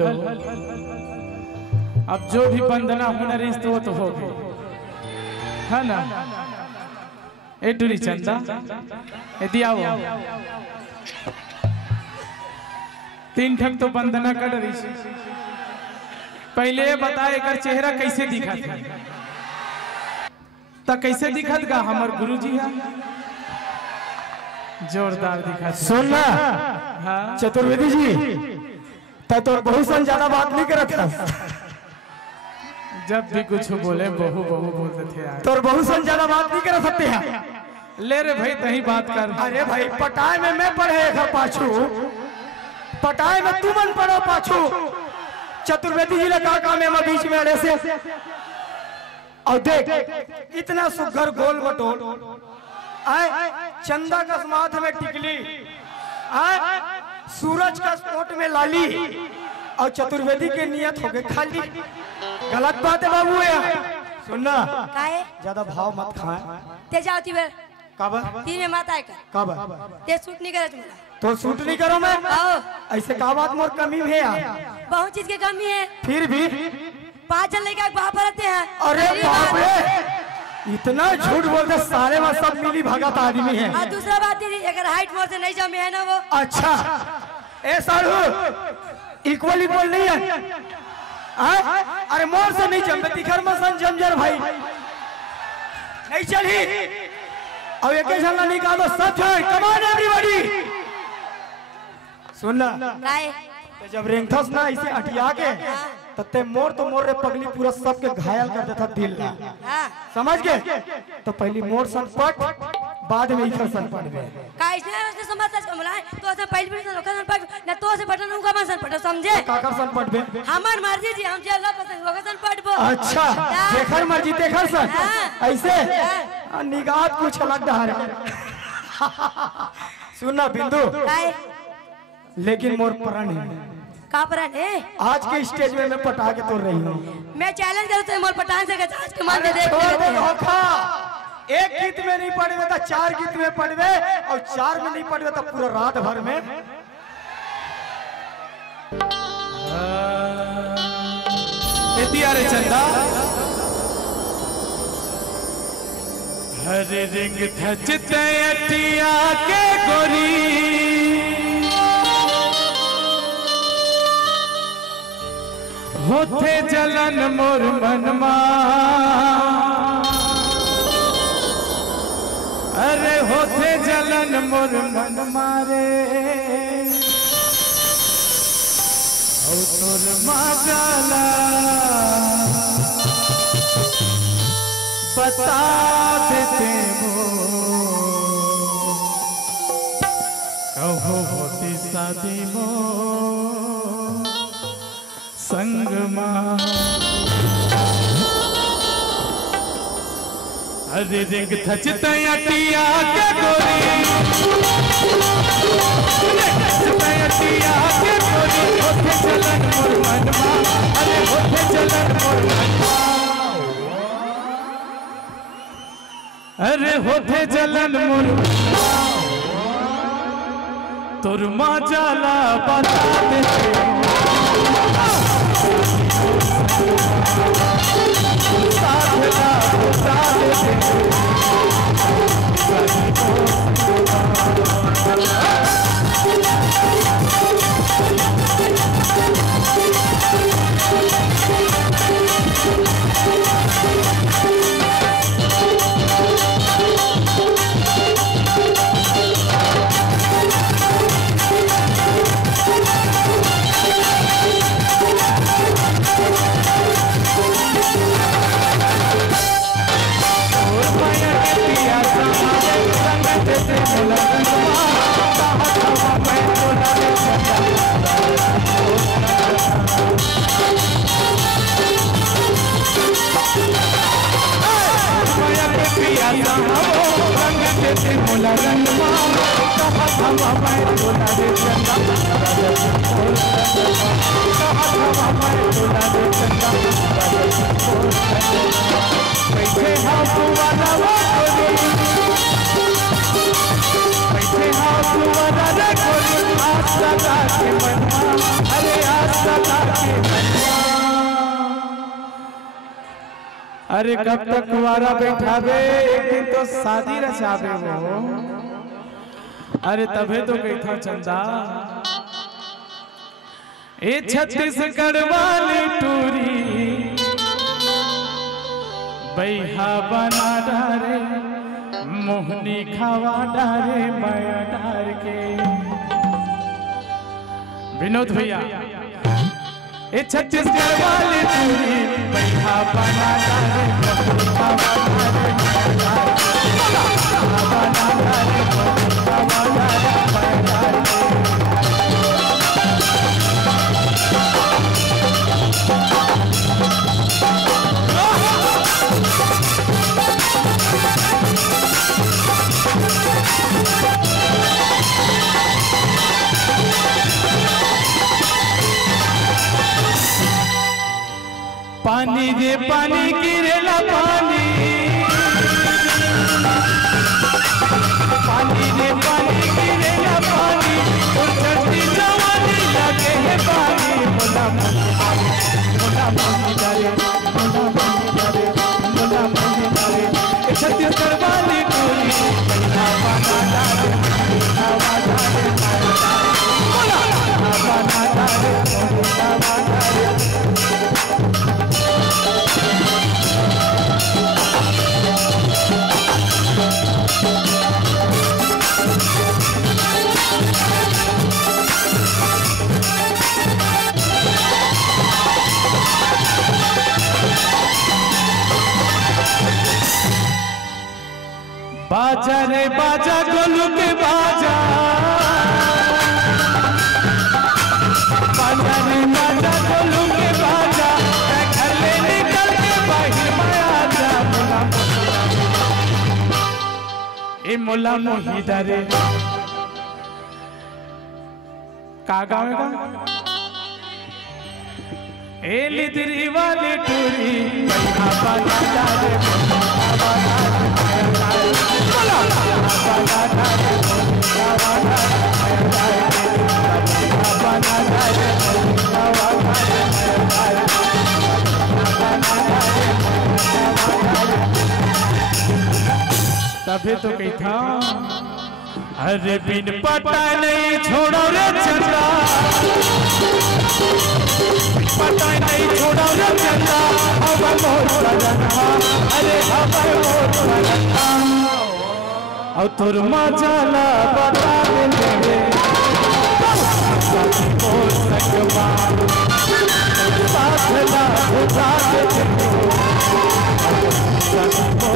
Hello. अब जो भी बंदना होना रिश्ते वो तो हो गए है ना। ए टूरी चंदा ए दिया वो 3 ठक तो बंदना कर रही। पहले बताए कर चेहरा कैसे दिखा था तो कैसे दिखत गा हमार गुरुजी है जोरदार दिखा। सुनना हाँ चतुर्वेदी जी तो बहुत सन ज्यादा बात नहीं करत था। जब भी कुछ बोले बहु बहु बोलते थे यार। तो बहुत सन ज्यादा बात नहीं कर सकते हैं। ले रे भाई तही बात कर। अरे भाई पटाए में मैं पढ़े पाछू पटाए में तू मन पढ़ो पाछू। चतुर्वेदी जी का काम है बीच में अड़े से। और देख इतना सुघर गोल बटोल आए चंदा का माथ में टिकली आए सूरज का स्पोर्ट में लाली और चतुर्वेदी के नियत हो गए खाली। गलत बात है बाबू यार। सुनना काहे ज्यादा भाव मत खाए। ते जाती बे कब तीन में माता है कर कब ते शूट नहीं करे तुमला तो शूट नहीं करो मैं आओ ऐसे का बात मोर कमी है यार। बहुत चीज की कमी है फिर भी 5 जन लेके वहां पर रहते हैं। अरे बाप रे इतना झूठ बोलते सारे में सब मिली भगत आदमी है। और दूसरा बात ये अगर हाइट मोर से नहीं जमे है ना वो। अच्छा ए साढ़ू इक्वल नहीं है। अरे मोर से नहीं जमते तिखर मसन जमजर भाई नहीं चली। अब एक झलना निकालो सब है कमान एवरीबॉडी। सुनना काहे तो जब रेंगथस ना इसे हटिया के तत्ते मोर तो मोर रे पगली पूरा सबके घायल कर देता दिल ला। हां समझ गए। तो पहली मोर संपट बाद में इखर संपट में का इसने उसने समझता समला तो से पहले भी लोकन संपट ना तो से बटन उनका मन संपट समझे काकर संपट में हमार मर्जी जी हम जे अल्लाह पसंद लोकन संपट बो। अच्छा देखर मर्जी देखर सन ऐसे निगाह कुछ अलग है। सुनना बिंदु काहे लेकिन मोर प्राण है का परन है आज के स्टेज में मैं पटा के तोड़ रही हूँ। मैं चैलेंज करूं तो मोर पठान से आज के मान दे देख धोखा एक गीत में नहीं पढ़वे तो 4 गीत में पढ़वे और 4 में नहीं पढ़वे तो पूरा रात भर में। रे चंदा हरे रिंग थचते अटिया के गोरी होते जलन मोर मनमा। अरे होते जलन मोर मन मारे और तोर माजला बता देते वो कहो होती शादी मो संग मां। हरे रिंग थचते अटिया के गोरी थचते अटिया के गोरी होते चलन मोर मनवा। अरे होते चलन मोर मनवा। अरे होते चलन मोर तोर माँ जाला बता देते साधना बता देते। अरे कब तक कुआरा बैठावे, एक दिन तो शादी रचावे वो। अरे तबे तो गई था चंदा ए छत्तीसगढ़ वाली टूरी बैहा बना डारे मोहनी खावा डारे माया डार के। विनोद भैया ए छत्तीसगढ़ वाली टूरी बैहा बना डारे मोहनी खावा डारे माया डार के। पानी रे पानी गिरेला पानी, पानी रे पानी गिरेला पानी, और चढ़ती जवानी लगे है पानी। मोला मोही डारे, मोला मोही डारे, मोला मोही डारे, छत्तीसगढ़ वाली टूरी बैहा बना डारे हवा डारे मोला बना डारे हवा डारे। बाजा रे बाजा गोलू के बाजा, बाजा रे बाजा गोलू के बाजा, मैं घर ले निकल के बाहर में आजा। ए मोला मोही डारे का गावेगा ए लिदरी वाली टूरी बैहा बना डारे हवा डारे तभी तो कही था अरे बिन पता नहीं छोड़ो रे चंदा, पता नहीं छोड़ो रे चंदा, हवा मोर सजना, अरे हवा मोर सजना। और तुर मजाला बता दे मोर सकवा साथ ला बुझा दे मोर सकवा।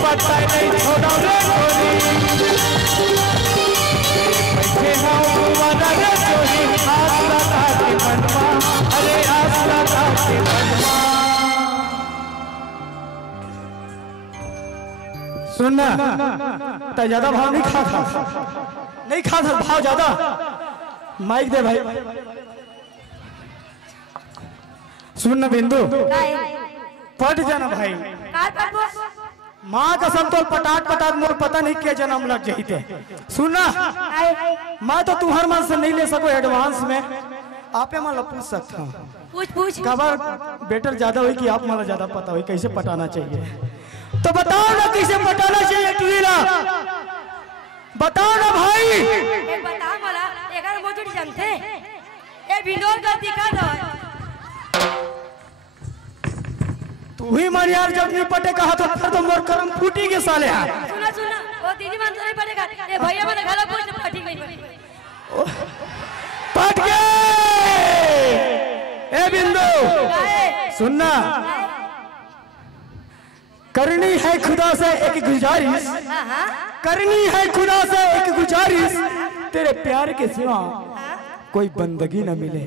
पता नहीं छोड़ो रे गोरी बैठे हूँ वाला रे चोरी, आस लगा के बनवा, अरे आस लगा के बनवा। सुनना तो ज्यादा भाव नहीं खा था, नहीं खा था भाव ज्यादा। माइक दे भाई। सुनना बिंदु पट जाना भाई, माँ का संतोल पटाट पटाट मोर पता नहीं क्या जन्म लग जाती थे। सुनना मैं तो तुम्हार मन से नहीं ले सको एडवांस में, आपे माला पूछ सकता हूँ। पूछ पूछ खबर बेटर ज्यादा हुई कि आप माला ज्यादा पता हुई कैसे पटाना चाहिए, तो बताओ ना कैसे पटाना चाहिए टुईला, बताओ ना भाई। एक बता मला एकर मोटड़ी जानते ए भिंडोर का दिखा दो। तू ही मन यार जब नहीं पटे कहा तो फिर तो मोर करम फूटी के साले है। सुना सुना वो दीदी मान तो नहीं पड़ेगा ये भैया मैंने घर पूछ फटी गई पट गए। ए बिंदु सुनना, करनी है खुदा से एक गुजारिश, करनी है खुदा से एक गुजारिश, तेरे प्यार के सिवा कोई बंदगी न मिले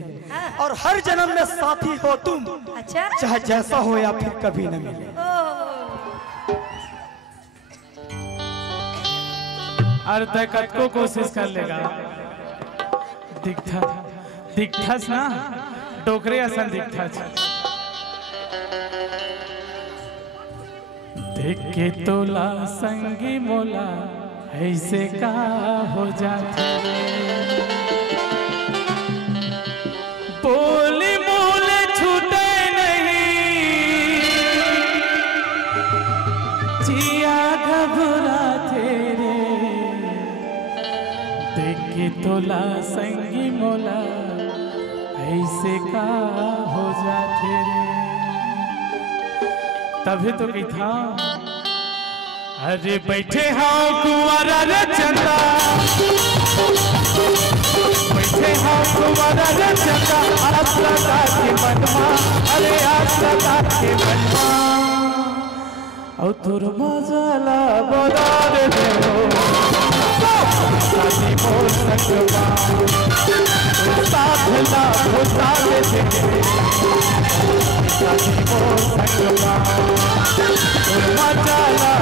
और हर जन्म में साथी हो तुम, अच्छा चाहे जैसा हो या फिर कभी न मिले। अर्धकत को कोशिश कर लेगा दिखथस ना डोकरे असन दिखथस देख के तोला संगी मोला ऐसे का हो जाते बोली मोले छूटे नहीं जिया घबरा तेरे देख के तोला संगी मोला ऐसे का हो जाते रे। तभी तो की था अरे बैठे हाँ कुंवारा रे चंदा, बैठे हाँ कुंवारा रे चंदा, आस्था के मनवा, अरे आस्था के मनवा और तुर मजाला बता दे हो साथी मोर संगवा साथ ला होता दे साथी मोर संगवा तुर मजाला